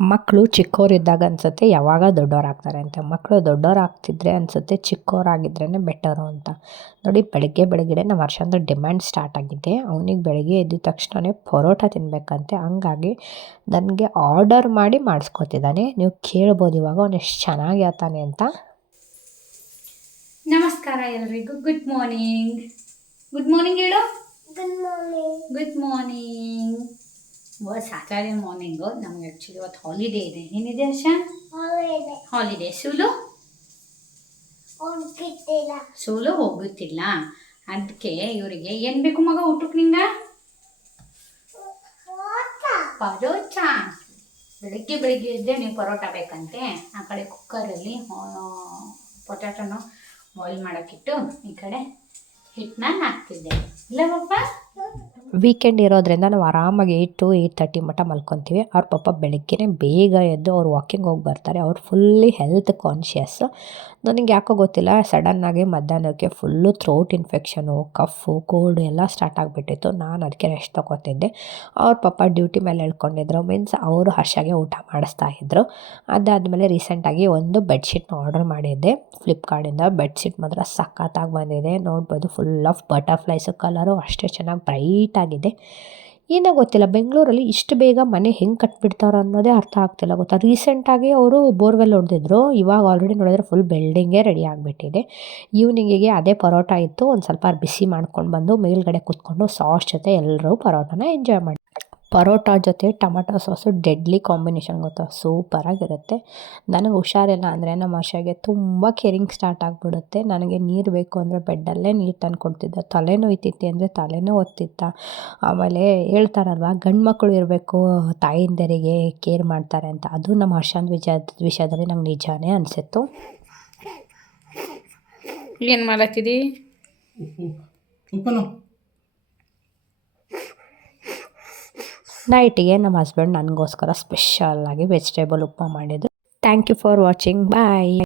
ಮಕ್ಕಳು ಚಿಕ್ಕವರಿದ್ದಾಗ ಅನಿಸುತ್ತೆ ಯಾವಾಗ ದೊಡ್ಡವರಾಗ್ತಾರೆ ಅಂತ. ಮಕ್ಕಳು ದೊಡ್ಡವರಾಗ್ತಿದ್ರೆ ಅನಿಸುತ್ತೆ ಚಿಕ್ಕವರಾಗಿದ್ರೇ ಬೆಟರು ಅಂತ. ನೋಡಿ ಬೆಳಗ್ಗೆ ನಮ್ಮ ವರ್ಷಂದು ಡಿಮ್ಯಾಂಡ್ ಸ್ಟಾರ್ಟ್ ಆಗಿದೆ. ಅವನಿಗೆ ಬೆಳಗ್ಗೆ ಎದ್ದ ತಕ್ಷಣವೇ ಪರೋಟ ತಿನ್ನಬೇಕಂತೆ. ಹಂಗಾಗಿ ನನಗೆ ಆರ್ಡರ್ ಮಾಡಿ ಮಾಡಿಸ್ಕೊತಿದ್ದಾನೆ. ನೀವು ಕೇಳ್ಬೋದು ಇವಾಗ ಅವನು ಎಷ್ಟು ಚೆನ್ನಾಗಿ ಹೇಳ್ತಾನೆ ಅಂತ. ನಮಸ್ಕಾರ ಎಲ್ರಿಗೂ. Good morning. ಗುಡ್ ಮಾರ್ನಿಂಗ್ ಹೇಳು. Good morning. Good morning. Saturday morning. ನಮಗೆ ಆ್ಯಕ್ಚುಲಿ ಇವತ್ತು ಹಾಲಿಡೇ ಇದೆ. ಏನಿದೆ ಹರ್ಷ? ಹಾಲಿಡೇ. ಸೂಲು ಹೋಗುತ್ತಿಲ್ಲ. ಅದಕ್ಕೆ ಇವರಿಗೆ ಏನು ಬೇಕು ಮಗ ಊಟಕ್ಕೆ ನಿಂಗೆ? ಪರೋಟ. ಬೆಳಿಗ್ಗೆ ಇದ್ದೆ ನೀವು ಪರೋಟ ಬೇಕಂತೆ. ಆ ಕಡೆ ಕುಕ್ಕರಲ್ಲಿ ಪೊಟ್ಯಾಟೊನ ಬಾಯ್ಲ್ ಮಾಡೋಕ್ಕಿಟ್ಟು ಈ ಕಡೆ ಹಿಟ್ಟನ್ನ ಹಾಕ್ತಿದ್ದೆ. ಇಲ್ಲ ಪಪ್ಪ? ವೀಕೆಂಡ್ ಇರೋದ್ರಿಂದ ನಾವು ಆರಾಮಾಗಿ 8 to 8:30 ಮಟ್ಟ ಮಲ್ಕೊತೀವಿ. ಅವ್ರ ಪಾಪ ಬೆಳಗ್ಗೆನೇ ಬೇಗ ಎದ್ದು ಅವ್ರು ವಾಕಿಂಗ್ ಹೋಗಿ ಬರ್ತಾರೆ. ಅವ್ರು ಫುಲ್ಲಿ ಹೆಲ್ತ್ ಕಾನ್ಷಿಯಸ್. ನನಗೆ ಯಾಕೋ ಗೊತ್ತಿಲ್ಲ, ಸಡನ್ನಾಗಿ ಮಧ್ಯಾಹ್ನಕ್ಕೆ full throat infection, Khufu, cold ಎಲ್ಲ ಸ್ಟಾರ್ಟ್ ಆಗಿಬಿಟ್ಟಿತ್ತು. ನಾನು ಅದಕ್ಕೆ ರೆಸ್ಟ್ ತೊಗೋತಿದ್ದೆ. ಅವ್ರ ಪಾಪ ಡ್ಯೂಟಿ ಮೇಲೆ ಹೇಳ್ಕೊಂಡಿದ್ರು. ಮೀನ್ಸ್ ಅವರು ಹರ್ಷಗೆ ಊಟ ಮಾಡಿಸ್ತಾಯಿದ್ರು. ಅದಾದಮೇಲೆ ರೀಸೆಂಟಾಗಿ ಒಂದು ಬೆಡ್ಶೀಟ್ನ ಆರ್ಡರ್ ಮಾಡಿದ್ದೆ ಫ್ಲಿಪ್ಕಾರ್ಟಿಂದ. ಬೆಡ್ಶೀಟ್ ಮಾತ್ರ ಸಖತ್ತಾಗಿ ಬಂದಿದೆ. ನೋಡ್ಬೋದು, ಫುಲ್ ಆಫ್ ಬಟರ್ಫ್ಲೈಸು. ಕಲರು ಅಷ್ಟೇ ಚೆನ್ನಾಗಿ ಬ್ರೈಟ್ ಆಗಿದೆ. ಏನೋ ಗೊತ್ತಿಲ್ಲ, ಬೆಂಗಳೂರಲ್ಲಿ ಇಷ್ಟು ಬೇಗ ಮನೆ ಹೆಂಗೆ ಕಟ್ಬಿಡ್ತಾರೋ ಅನ್ನೋದೇ ಅರ್ಥ ಆಗ್ತಿಲ್ಲ ಗೊತ್ತಾ. ರೀಸೆಂಟಾಗಿ ಅವರು ಬೋರ್ವೆಲ್ ಹೊಡೆದಿದ್ರು. ಇವಾಗ ಆಲ್ರೆಡಿ ನೋಡಿದ್ರೆ ಫುಲ್ ಬಿಲ್ಡಿಂಗೇ ರೆಡಿ ಆಗಿಬಿಟ್ಟಿದೆ. ಈವ್ನಿಂಗಿಗೆ ಅದೇ ಪರೋಟ ಇತ್ತು. ಒಂದು ಸ್ವಲ್ಪ ಬಿಸಿ ಮಾಡ್ಕೊಂಡು ಬಂದು ಮೇಲ್ಗಡೆ ಕೂತ್ಕೊಂಡು ಸಾಸ್ ಜೊತೆ ಎಲ್ಲರೂ ಪರೋಟನ ಎಂಜಾಯ್ ಮಾಡಿ. ಪರೋಟ ಜೊತೆ ಟೊಮಟೊ ಸಾಸು ಡೆಡ್ಲಿ ಕಾಂಬಿನೇಷನ್ ಗೊತ್ತಾ, ಸೂಪರಾಗಿರುತ್ತೆ. ನನಗೆ ಹುಷಾರಿಲ್ಲ ಅಂದರೆ ನಮ್ಮ ಹರ್ಷಗೆ ತುಂಬ ಕೇರಿಂಗ್ ಸ್ಟಾರ್ಟ್ ಆಗಿಬಿಡುತ್ತೆ. ನನಗೆ ನೀರು ಬೇಕು ಅಂದರೆ ಬೆಡ್ಡಲ್ಲೇ ನೀರು ತಂದು ಕೊಡ್ತಿದ್ದ. ತಲೆನೋಯ್ತಿತ್ತು ಅಂದರೆ ತಲೆನೋ ಒತ್ತಿತ್ತ. ಆಮೇಲೆ ಹೇಳ್ತಾರಲ್ವ, ಗಂಡು ಮಕ್ಕಳು ಇರಬೇಕು ತಾಯಿಂದರಿಗೆ ಕೇರ್ ಮಾಡ್ತಾರೆ ಅಂತ. ಅದು ನಮ್ಮ ಹರ್ಷನ ವಿಷಯದಲ್ಲಿ ನಂಗೆ ನಿಜಾನೇ ಅನಿಸಿತ್ತು. ಏನು ಮಾಡತ್ತಿದಿ? ನೈಟಿಗೆ ನಮ್ಮ ಹಸ್ಬೆಂಡ್ ನನಗೋಸ್ಕರ ಸ್ಪೆಷಲಾಗಿ ವೆಜಿಟೇಬಲ್ ಉಪ್ಮಾ ಮಾಡಿದ್ದು. Thank you for watching. Bye.